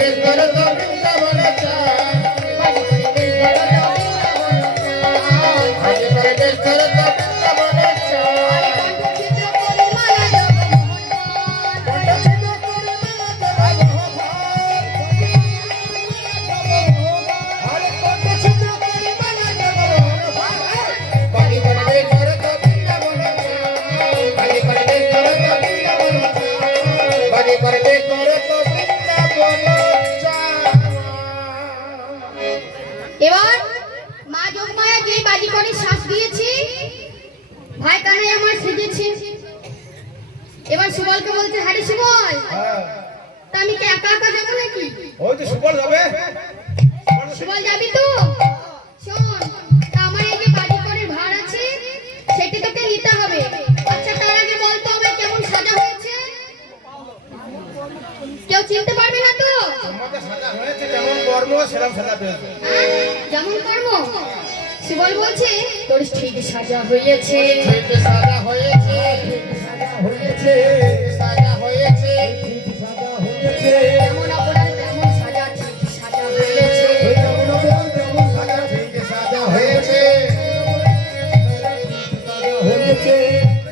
বেশ করো তো বৃন্দাবন চাই, বাজি করে বেশ করো তো বৃন্দাবন চাই, বাজি করে বেশ করো তো বৃন্দাবন চাই। এবার মা যোগমায়া যে বাজি করে শ্বাস দিয়েছি, ভাই কানে আমার সেজেছে। এবার সুবলকে বলছে, হ্যাঁ রে সুবল, তা আমি কি একা একা যাবো নাকি? ওই তো সুবল যাবে। সুবল যাবি তো? শোন, তা আমার এই যে বাজি করে ভার আছে সেটা তোকে নিতে হবে। আচ্ছা তার আগে বলতো আমার কেমন সাজা হয়েছে? কেউ চিনতে পারবে না তো? আমাদের সাজা হয়েছে যেমন কর্ম সেরকম সাজা পেয়েছে। যেমন কর্ম? সুবল বলছে তোর ঠিক সাজা হয়েছে, ঠিক সাজা হয়েছে, ঠিক সাজা হয়েছে, সাজা হয়েছে, ঠিক সাজা হয়েছে, যেমন অপরাধ তেমন সাজা, ঠিক সাজা হয়েছে। যেমন অপরাধ তেমন সাজা, ঠিক সাজা হয়েছে, সাজা হয়েছে,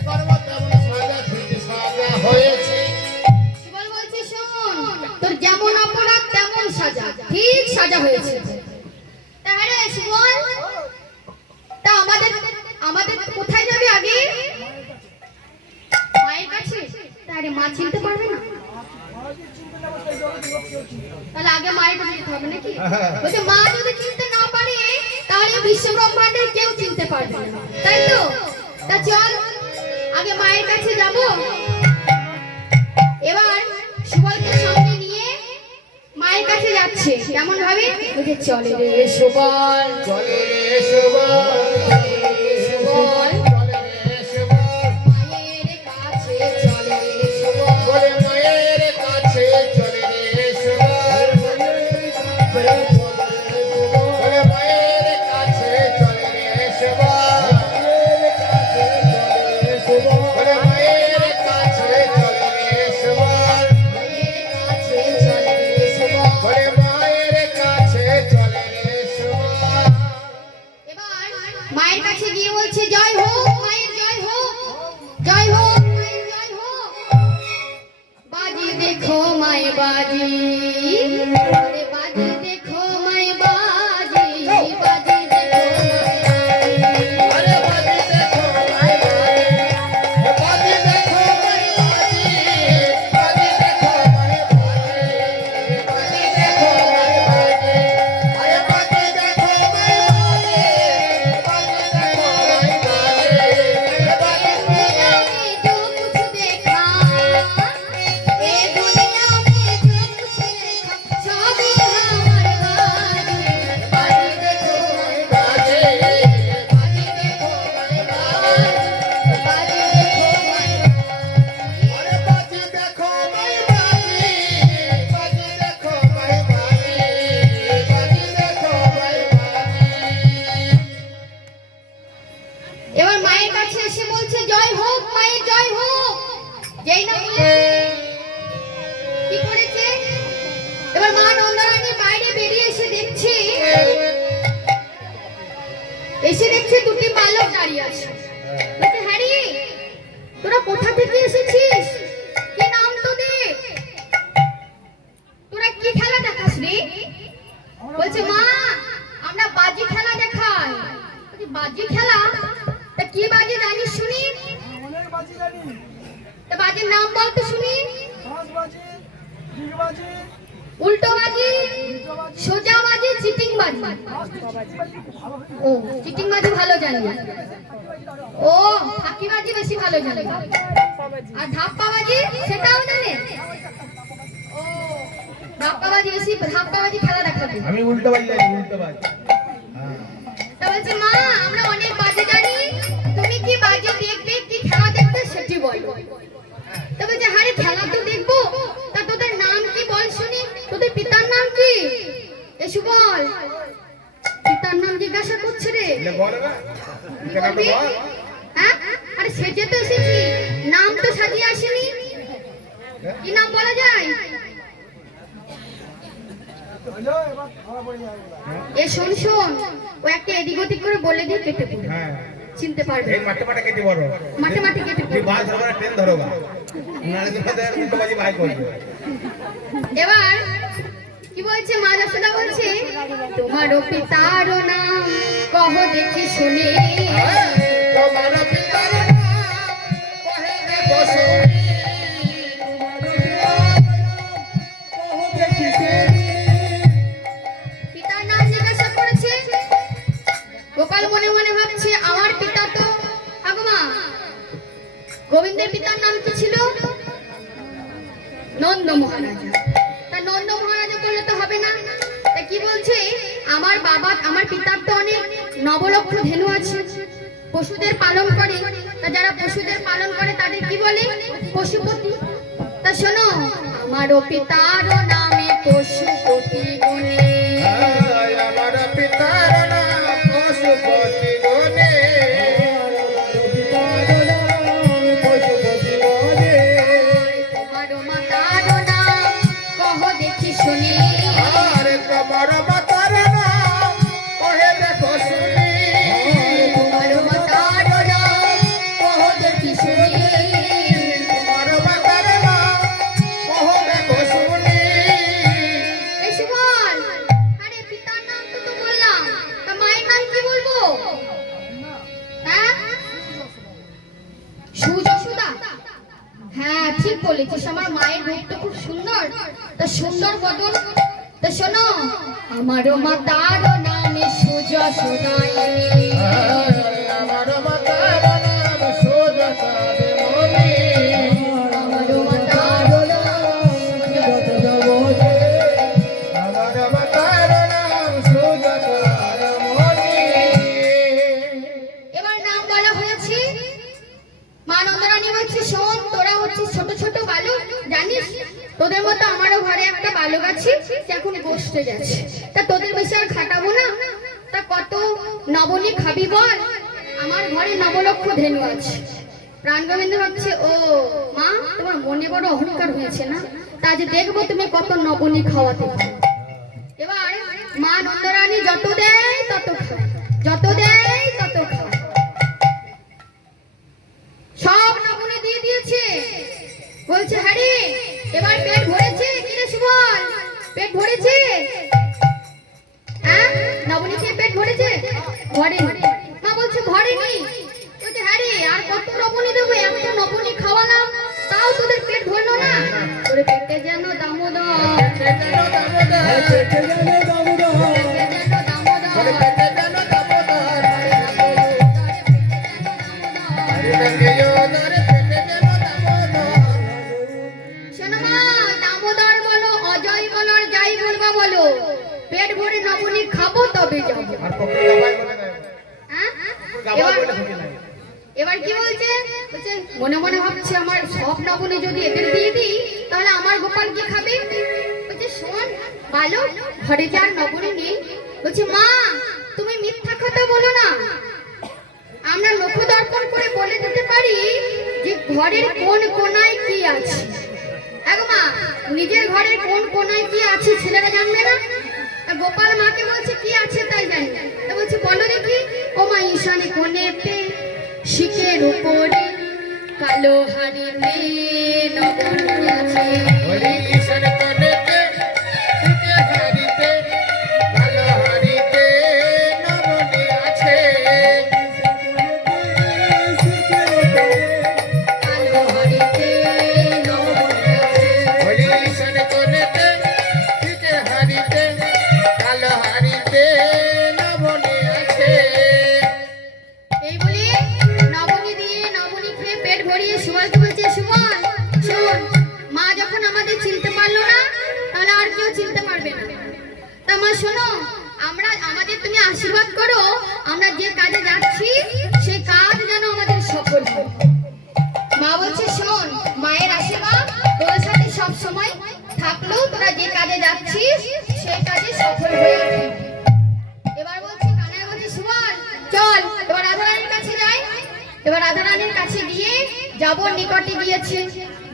কর্ম তেমন সাজা, ঠিক সাজা হয়েছে। সুবল বলছে শোন, তোর যেমন অপরাধ তেমন সাজা, ঠিক সাজা হয়েছে। তাহলে সুবল, তা আমাদের আমাদের কোথায় যাবে আগে? মায়ের কাছে। তাহলে মা চিনতে পারবে না, তাহলে আগে মায়ের কাছে যেতে হবে নাকি? বলছে মা যদি চিনতে না পারে তাহলে বিশ্ব ব্রহ্মাণ্ডের কেউ চিনতে পারবে না, তাই তো? তা চল আগে মায়ের কাছে যাব। এবার সুবলকে সঙ্গে নিয়ে মায়ের কাছে যাচ্ছে। কেমন ভাবে? বলছে চলে রে সুবল, চলে রে সুবল, সুবল চলে রে সুবল, মায়ের কাছে চলে রে সুবল। বলে মায়ের কাছে চলে রে সুবল, বলে মায়ের কাছে চলে রে সুবল, বলে মায়ের কাছে চলে রে সুবল, মায়ের কাছে চলে রে সুবল। বলে মায়ের কাছে চলে রে সুবল। এবার মায়ের কাছে গিয়ে বলছে জয় হোক মায়ের, জয় হোক, জয় হোক মায়ের, জয় হোক। বাজি দেখো মায়ের বাজি, আরে বাজি দেখো মায়ের বাজি, বাজি দেখো মায়ের বাজি। আরে বাজি দেখো মাই বাজি, বাজি দেখো মাই বাজি, বাজি দেখো মাই বাজি, বাজি দেখো মাই বাজি, আরে বাজি দেখো মাই বাজি, বাজি দেখো মাই বাজি, दुनिया में जो कुछ देखा, ए दुनिया में जो कुछ देखा, सब हमारे बाजी, बाजी देखो माई बाजी, बाजी देखो माई बाजी, बाजी देखो माई अरे बाजी देखो माई बाजी, बाजी देखो माई बाजी, बाजी देखो माई बाजी। এবার মায়ের কাছে এসে বলছে জয় হোক মায়ের, জয় হোক। যেই না বলেছে কি করেছে? এবার মা নন্দরানী বাইরে বেরিয়ে এসে দেখছে দুটি বালক দাঁড়িয়ে আছে। বলছে হ্যাঁ রে, তোরা কোথা থেকে এসেছিস? কি নাম তোদের? তোরা কি খেলা দেখাস রে? বলছে মা আমরা বাজি খেলা দেখাই। বলছে বাজি খেলা? তা কি বাজি জানিস শুনি? অনেক বাজি জানি। তা বাজির নাম বল তো শুনি। ফাঁস বাজি, ডিগ বাজি, উল্টো বাজি, সোজা বাজি, চিটিং বাজি। ও চিটিং বাজি ভালো জানি। ও ফাঁকি বাজি বেশি ভালো জানি। আর ধাপ্পা বাজি সেটাও জানে? ও ধাপ্পা বাজি বেশি, ধাপ্পা বাজি খেলা দেখাবে। আমি উল্টো বাজি জানি, উল্টো বাজি। তা বলছে মা আমরা অনেক বাজি জানি, তুমি কি বাজি দেখবে কি খেলা দেখবে সেটি বলো। তা বলছে হ্যাঁ রে খেলা তো দেখবো, তা তোদের নাম কি বল শুনি। তোদের পিতার নাম কি? এসু বল। পিতার নাম জিজ্ঞাসা করছে রে। এলে বল না। কি বলবি? হ্যাঁ আরে সেজে তো এসেছি, নাম তো সাজিয়ে আসেনি। কি নাম বলা যায়? হলো এবার ধরা পড়ে যাবে ওরা। এ শোন শোন, ও একটা এদিক ওদিক করে বলে দিয়ে কেটে পড়বে, হ্যাঁ চিনতে পারবে এই মাঠে মাঠে কেটে বড় মাঠে মাঠে কেটে তুই পড়বে। মাছ ধরবা না ট্রেন ধরবা নালে তোমাদের উল্টোবাজি ভাই করবে এবার কি বলছে মা যশোদা বলছে, তোমারও পিতারও নাম কহ দেখি শুনে, তোমার পিতার নাম কহে দেখো শুনি পিতার নাম জিজ্ঞাসা করেছে। গোপাল মনে মনে ভাবছে আমার পিতা তো ঠাকুমা গোবিন্দের পিতার নাম কি ছিল? নন্দ মহারাজা। তা নন্দ মহারাজা করলে তো হবে না, তা কি বলছে, আমার বাবা আমার পিতার তো অনেক নবলক্ষ ধেনু আছে, পশুদের পালন করে, তা যারা পশুদের পালন করে তাদের কি বলে? পশুপতি। তা শোনো, আমারও পিতারও নামে পশুপতি গুণে, আমার পিতার নাম পশুপতি গণে তোমারও মাতারও নাম কহ দেখি শুনি, আর তোমার মাতার নাম কহে দেখো শুনি তোমারও মাতারও নাম কহ দেখি শুনি। তোমার মাতার নাম কহে দেখো শুনি এই সুবল, আরে পিতার নাম তো বললাম, তা মায়ের নাম কি বলবো? হ্যাঁ, সুযশোদা। হ্যাঁ ঠিক বলেছিস, আমার মায়ের রূপটা খুব সুন্দর, তা সুন্দর বদন। তা শোনো, আমারও মাতারও নামে সুযশোদা এনে, আমার মাতার নাম সুজাতা দেবনী আমারও মাতারও নাম সুযশোদা বলে। আমার মাতার নাম সুজাতা দেবনী এবার নাম বলা হয়েছে। মা নন্দরানী বলছে, শোন তোরা হচ্ছিস ছোট ছোট বালক, জানিস তোদের মতো আমারও ঘরে একটা বালক আছে, সে এখন বসতে গেছে, তা তোদের বেশি আর খাটাবো না, তা কত নবনী খাবি বল, আমার ঘরে নবলক্ষ ধেনু আছে। প্রাণ গোবিন্দ ভাবছে, ও মা তোমার মনে বড় অহংকার হয়েছে না, তা আজ দেখবো তুমি কত নবনী খাওয়াতে পারো। এবার মা নন্দরানী যত দেয় তত খায়, যত দেয় তত খায়, সব নবনী দিয়ে দিয়েছে। বলছে, হ্যারি এবার পেট ভরেছে কিরে সুবল, পেট ভরেছে? হ্যাঁ নবনী খেয়ে পেট ভরেছে? ভরেনি। মা বলছে ভরেনি। বলছে, হ্যারি আর কত নবনী দেবো, একটা নবনী খাওয়ালাম তাও তোদের পেট ভরলো না, তোর পেটে যেন দামোদর, পেটে যেন দামোদর, পেটে যেন দামোদর। শোনো মা, দামোদর বলো, অজয় বলো, আর যাই বলবা বলো, পেট ভরে নবনী খাবো তবে যাবো। আর পক্ষে গাবাই বলে দেয় হ্যাঁ? গাবাই এবার- বলে থাকে না এবার কি বলছে? বলছে, মনে মনে ভাবছে আমার সব নবনী যদি এদের দিয়ে দিই তাহলে আমার গোপাল কি খাবে? বলছে, শোন বালক, ঘরে যার নবনী নেই। বলছে, মা তুমি মিথ্যা কথা বলো না, আমরা লক্ষ্য দর্পণ করে বলে দিতে পারি যে ঘরের কোন কোনায় কি আছে। দেখো মা, নিজের ঘরের কোন কোনায় কি আছে ছেলেরা জানবে না, তা গোপাল মাকে বলছে কি আছে তাই জানি। তা বলছে, বলো দেখি। ও মা, ঈশানে কোণেতে শিকের উপরে কালো হাড়িতে নবনী আছে। হরি ঈশান কোণেতে শিখে হারিতে ভালো হারিতে নবনী আছে কালো হাড়িতে নবনী আছে। হরি ঈশান কোণেতে শিখে হারিতে ভালো হারিতে নবনী আছে এই বলে নবনী দিয়ে নবনী খেয়ে পেট ভরিয়ে সুবলকে বলছে, সুবল শোন, মা যখন আমাদের চিনতে পারলো না তাহলে আর কেউ চিনতে পারবে না। তা মা শোনো, আমাদের তুমি আশীর্বাদ করো, আমরা যে কাজে যাচ্ছি সেই কাজ যেন আমাদের সফল হয়। মা বলছে, শোন মায়ের আশীর্বাদ তোদের সাথে সব সময় থাকলেও তোরা যে কাজে যাচ্ছিস সেই কাজে সফল হয়ে উঠবি। এবার বলছে, কানাই বলছে, সুবল চল এবার রাধারানীর কাছে যাই। এবার রাধারানীর কাছে গিয়ে যাব, নিকটে গিয়েছে,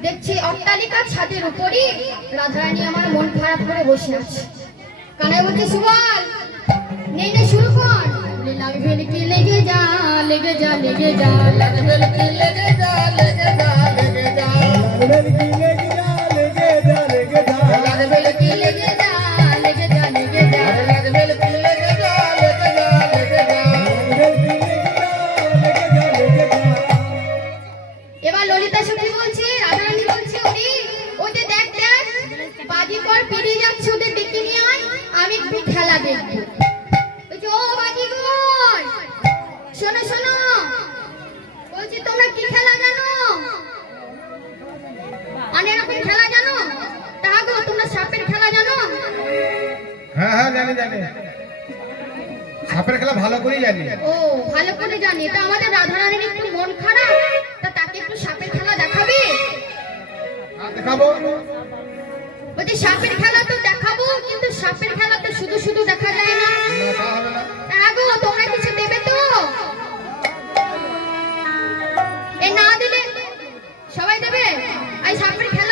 দেখছি অট্টালিকার ছাদের উপরই রাধারানী আমার মন খারাপ করে বসে আছে। কানাই বলছে সুবল নেই নে শুরু কর বলে লাগবে কি লেগে যা লেগে যা লেগে যা লাগবে কি লেগে যা লেগে যা লেগে যা লাগবে কি লেগে যা লাগবে কি লেগে যা লেগে যা লেগে যা লাগবে কি লেগে যা লেগে যা লেগে যা এবার ললিতা সখী বলছে রাধারানী বলছে ওরে ওতে দেখ দেখ বাজি পর পেরিয়ে যাচ্ছে ওদের ডেকে নিয়ে আয় আমি একটু খেলা দেখবো বলছে ও বাজি কই শোনো শোনো বলছি তোমরা কি খেলা জানো অনেক রকম খেলা জানো তা গো তোমরা সাপের খেলা জানো হ্যাঁ হ্যাঁ জানি জানি সাপের খেলা ভালো করেই জানি ও ভালো করে জানি তা আমাদের রাধারানীর একটু মন খারাপ তা তাকে একটু সাপের খেলা দেখাবে দেখাবো বলছি সাপের খেলা তো দেখাবো কিন্তু সাপের খেলা তো শুধু শুধু দেখা যায় না না, তা হবে না তা গো তোমরা কিছু দেবে তো এ না দিলে সবাই দেবে এই সাপের খেলা